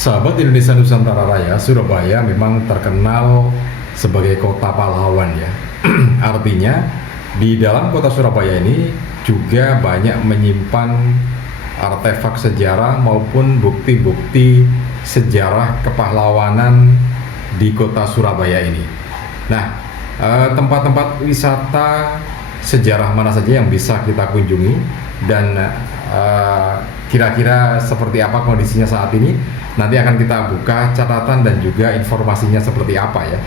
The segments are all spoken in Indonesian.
Sahabat Indonesia Nusantara Raya, Surabaya memang terkenal sebagai kota pahlawan ya. Artinya di dalam kota Surabaya ini juga banyak menyimpan artefak sejarah maupun bukti-bukti sejarah kepahlawanan di kota Surabaya ini. Nah, tempat-tempat wisata sejarah mana saja yang bisa kita kunjungi dan kira-kira seperti apa kondisinya saat ini, nanti akan kita buka catatan dan juga informasinya seperti apa ya.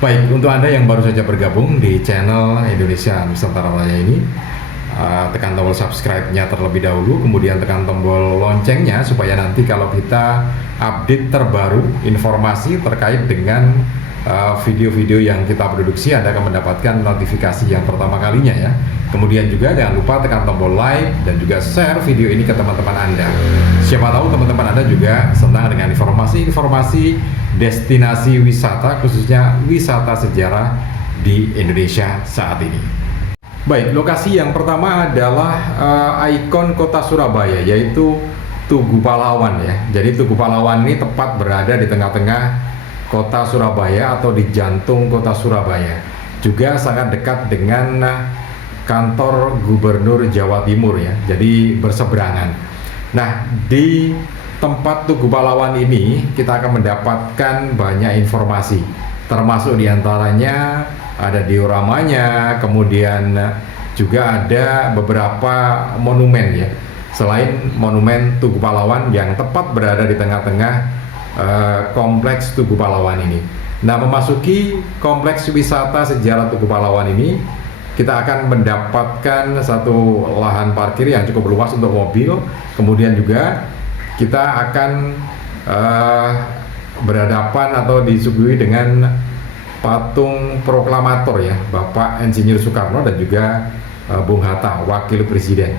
Baik, untuk Anda yang baru saja bergabung di channel Indonesia Nusantara Raya ini, tekan tombol subscribe-nya terlebih dahulu, kemudian tekan tombol loncengnya supaya nanti kalau kita update terbaru informasi terkait dengan video-video yang kita produksi, Anda akan mendapatkan notifikasi yang pertama kalinya ya. Kemudian juga jangan lupa tekan tombol like dan juga share video ini ke teman-teman Anda. Siapa tahu teman-teman Anda juga senang dengan informasi-informasi destinasi wisata, khususnya wisata sejarah di Indonesia saat ini. Baik, lokasi yang pertama adalah ikon kota Surabaya, yaitu Tugu Pahlawan ya. Jadi Tugu Pahlawan ini tepat berada di tengah-tengah kota Surabaya atau di jantung kota Surabaya. Juga sangat dekat dengan kantor Gubernur Jawa Timur ya. Jadi berseberangan. Nah, di tempat Tugu Pahlawan ini kita akan mendapatkan banyak informasi, termasuk diantaranya ada dioramanya, kemudian juga ada beberapa monumen ya. Selain monumen Tugu Pahlawan yang tepat berada di tengah-tengah kompleks Tugu Pahlawan ini. Nah, memasuki kompleks wisata sejarah Tugu Pahlawan ini, kita akan mendapatkan satu lahan parkir yang cukup luas untuk mobil. Kemudian juga kita akan berhadapan atau disuguhi dengan patung proklamator ya, Bapak Insinyur Soekarno dan juga Bung Hatta, Wakil Presiden.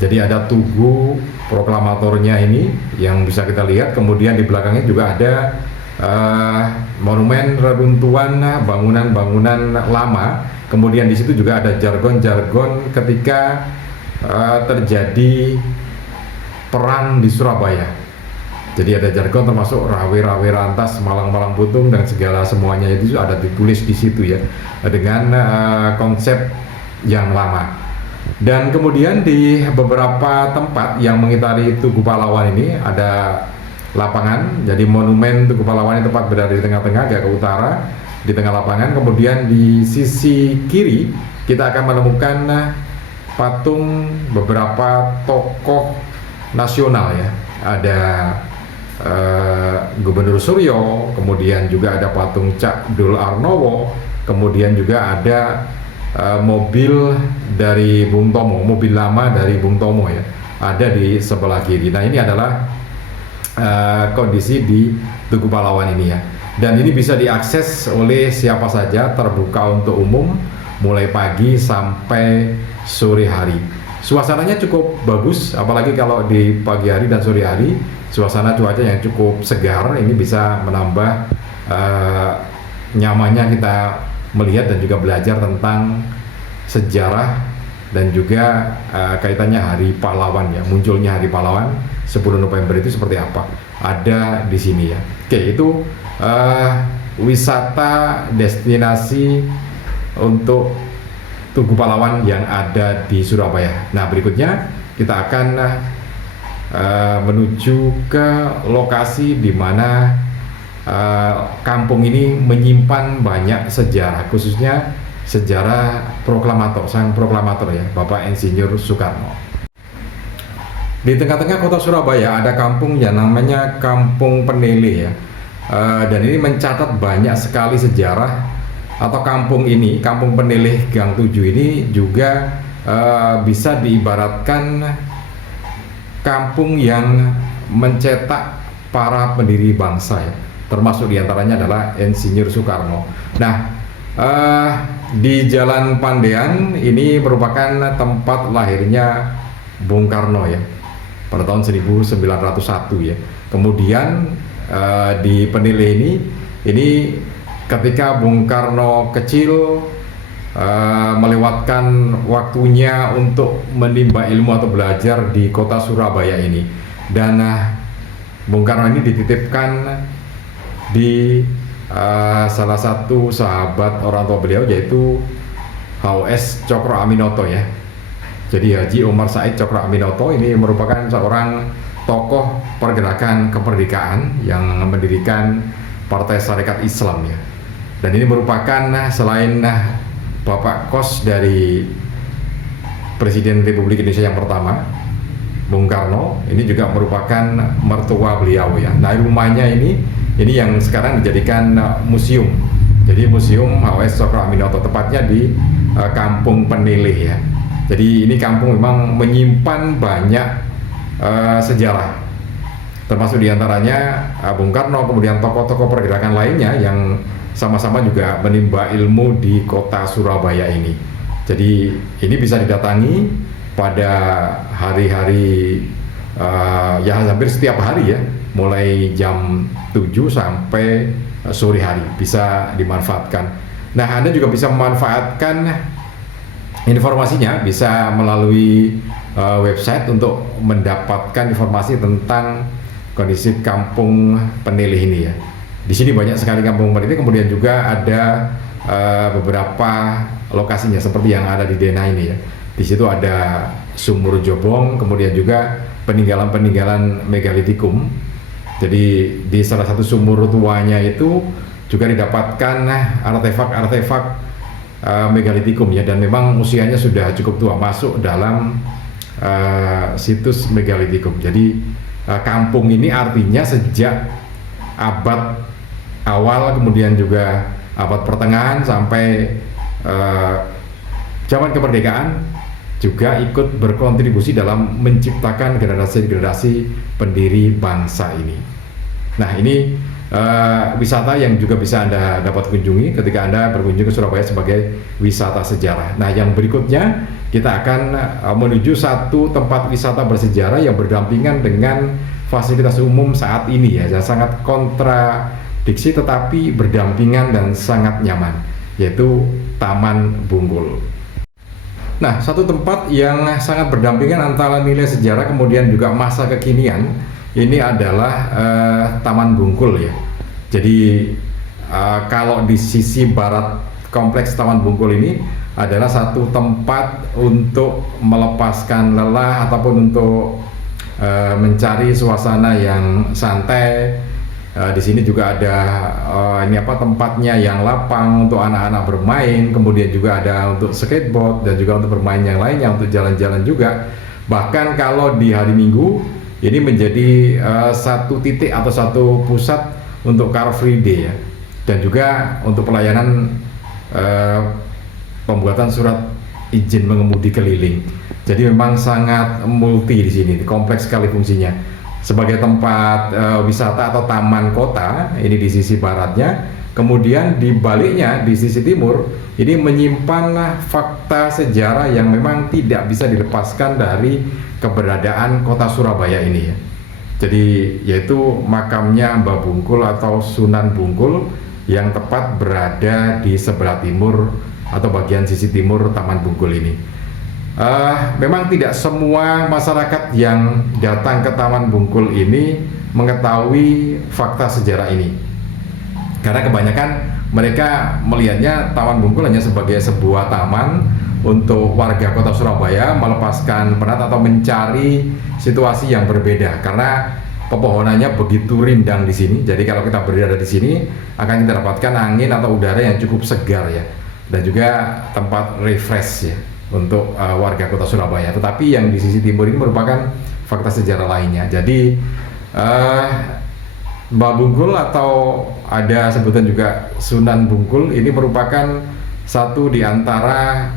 Jadi ada tugu proklamatornya ini yang bisa kita lihat. Kemudian di belakangnya juga ada monumen reruntuhan bangunan-bangunan lama. Kemudian di situ juga ada jargon-jargon ketika terjadi perang di Surabaya. Jadi ada jargon termasuk rawe-rawe rantas, malang-malang putung dan segala semuanya itu ada ditulis di situ ya, dengan konsep yang lama. Dan kemudian di beberapa tempat yang mengitari Tugu Pahlawan ini ada lapangan. Jadi monumen Tugu Pahlawan ini tepat berada di tengah-tengah, agak ke utara di tengah lapangan. Kemudian di sisi kiri kita akan menemukan patung beberapa tokoh nasional ya. Ada Gubernur Suryo, kemudian juga ada patung Cak Dul Arnowo, kemudian juga ada mobil dari Bung Tomo, mobil lama dari Bung Tomo ya, ada di sebelah kiri. Nah, ini adalah kondisi di Tugu Pahlawan ini ya. Dan ini bisa diakses oleh siapa saja, terbuka untuk umum mulai pagi sampai sore hari. Suasananya cukup bagus, apalagi kalau di pagi hari dan sore hari, suasana cuaca yang cukup segar. Ini bisa menambah nyamannya kita melihat dan juga belajar tentang sejarah dan juga kaitannya Hari Pahlawan ya. Munculnya Hari Pahlawan 10 November itu seperti apa, ada di sini ya. Oke, itu wisata destinasi untuk Tugu Pahlawan yang ada di Surabaya. Nah, berikutnya kita akan menuju ke lokasi di mana kampung ini menyimpan banyak sejarah, khususnya sejarah proklamator, sang proklamator ya, Bapak Insinyur Soekarno. Di tengah-tengah kota Surabaya ada kampung yang namanya Kampung Peneleh ya, dan ini mencatat banyak sekali sejarah. Atau kampung ini, Kampung Peneleh Gang 7 ini juga bisa diibaratkan kampung yang mencetak para pendiri bangsa ya, termasuk diantaranya adalah Insinyur Soekarno. Nah, di Jalan Pandean ini merupakan tempat lahirnya Bung Karno ya, pada tahun 1901 ya. Kemudian di Peneleh ini ketika Bung Karno kecil melewatkan waktunya untuk menimba ilmu atau belajar di kota Surabaya ini. Dan Bung Karno ini dititipkan di salah satu sahabat orang tua beliau, yaitu HOS Cokro Aminoto ya. Jadi Haji Omar Said Cokro Aminoto ini merupakan seorang tokoh pergerakan kemerdekaan yang mendirikan Partai Sarekat Islam ya. Dan ini merupakan selain Bapak Kos dari Presiden Republik Indonesia yang pertama, Bung Karno, ini juga merupakan mertua beliau ya. Nah, rumahnya ini yang sekarang dijadikan museum. Jadi Museum HOS Cokro Aminoto, tepatnya di Kampung Penilih ya. Jadi ini kampung memang menyimpan banyak sejarah, termasuk diantaranya Bung Karno, kemudian tokoh-tokoh pergerakan lainnya yang sama-sama juga menimba ilmu di kota Surabaya ini. Jadi ini bisa didatangi pada hari-hari ya hampir setiap hari ya, mulai jam 7 sampai sore hari bisa dimanfaatkan. Nah, Anda juga bisa memanfaatkan informasinya bisa melalui website untuk mendapatkan informasi tentang kondisi Kampung Penilih ini ya. Di sini banyak sekali kampung penilih, kemudian juga ada beberapa lokasinya seperti yang ada di Dena ini ya. Di situ ada sumur Jobong, kemudian juga peninggalan-peninggalan megalitikum. Jadi di salah satu sumur tuanya itu juga didapatkan artefak-artefak megalitikum ya, dan memang usianya sudah cukup tua, masuk dalam situs megalitikum. Jadi kampung ini artinya sejak abad awal, kemudian juga abad pertengahan sampai zaman kemerdekaan juga ikut berkontribusi dalam menciptakan generasi-generasi pendiri bangsa ini. Nah, ini wisata yang juga bisa Anda dapat kunjungi ketika Anda berkunjung ke Surabaya sebagai wisata sejarah. Nah, yang berikutnya kita akan menuju satu tempat wisata bersejarah yang berdampingan dengan fasilitas umum saat ini ya, yang sangat kontradiksi tetapi berdampingan dan sangat nyaman, yaitu Taman Bungkul. Nah, satu tempat yang sangat berdampingan antara nilai sejarah kemudian juga masa kekinian ini adalah Taman Bungkul ya. Jadi kalau di sisi barat kompleks Taman Bungkul ini adalah satu tempat untuk melepaskan lelah ataupun untuk mencari suasana yang santai. Di sini juga ada tempatnya yang lapang untuk anak-anak bermain, kemudian juga ada untuk skateboard dan juga untuk bermain yang lainnya, untuk jalan-jalan juga. Bahkan kalau di hari Minggu ini menjadi satu titik atau satu pusat untuk Car Free Day ya, dan juga untuk pelayanan pembuatan surat izin mengemudi keliling. Jadi memang sangat multi di sini, kompleks sekali fungsinya. Sebagai tempat wisata atau taman kota ini di sisi baratnya, kemudian di baliknya di sisi timur ini menyimpan fakta sejarah yang memang tidak bisa dilepaskan dari keberadaan kota Surabaya ini ya. Jadi yaitu makamnya Mbah Bungkul atau Sunan Bungkul yang tepat berada di sebelah timur atau bagian sisi timur Taman Bungkul ini. Memang tidak semua masyarakat yang datang ke Taman Bungkul ini mengetahui fakta sejarah ini, karena kebanyakan mereka melihatnya Taman Bungkul hanya sebagai sebuah taman untuk warga kota Surabaya melepaskan penat atau mencari situasi yang berbeda, karena pepohonannya begitu rindang di sini. Jadi kalau kita berada di sini akan kita dapatkan angin atau udara yang cukup segar ya, dan juga tempat refresh ya untuk warga kota Surabaya. Tetapi yang di sisi timur ini merupakan fakta sejarah lainnya. Jadi Mbah Bungkul atau ada sebutan juga Sunan Bungkul ini merupakan satu di antara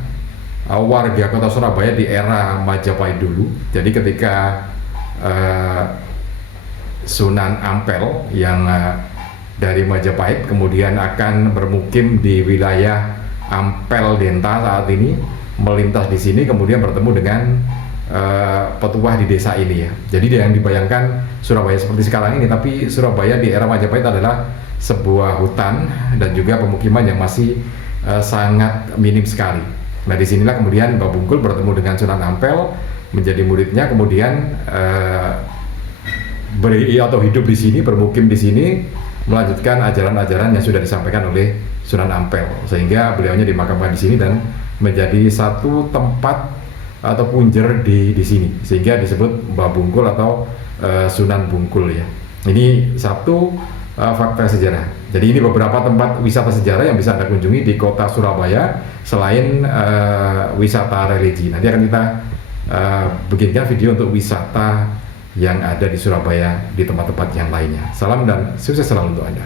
warga kota Surabaya di era Majapahit dulu. Jadi ketika Sunan Ampel yang dari Majapahit kemudian akan bermukim di wilayah Ampel Denta saat ini, melintas di sini kemudian bertemu dengan petuah di desa ini ya. Jadi yang dibayangkan Surabaya seperti sekarang ini, tapi Surabaya di era Majapahit adalah sebuah hutan dan juga pemukiman yang masih sangat minim sekali. Nah, disinilah kemudian Mbah Bungkul bertemu dengan Sunan Ampel, menjadi muridnya, kemudian atau hidup di sini, bermukim di sini, melanjutkan ajaran-ajaran yang sudah disampaikan oleh Sunan Ampel, sehingga beliaunya dimakamkan di sini dan menjadi satu tempat atau punjer di sini, sehingga disebut Mbah Bungkul atau Sunan Bungkul ya. Ini satu fakta sejarah. Jadi ini beberapa tempat wisata sejarah yang bisa Anda kunjungi di kota Surabaya selain wisata religi. Nanti akan kita bikinkan video untuk wisata yang ada di Surabaya di tempat-tempat yang lainnya. Salam dan sukses selalu untuk Anda.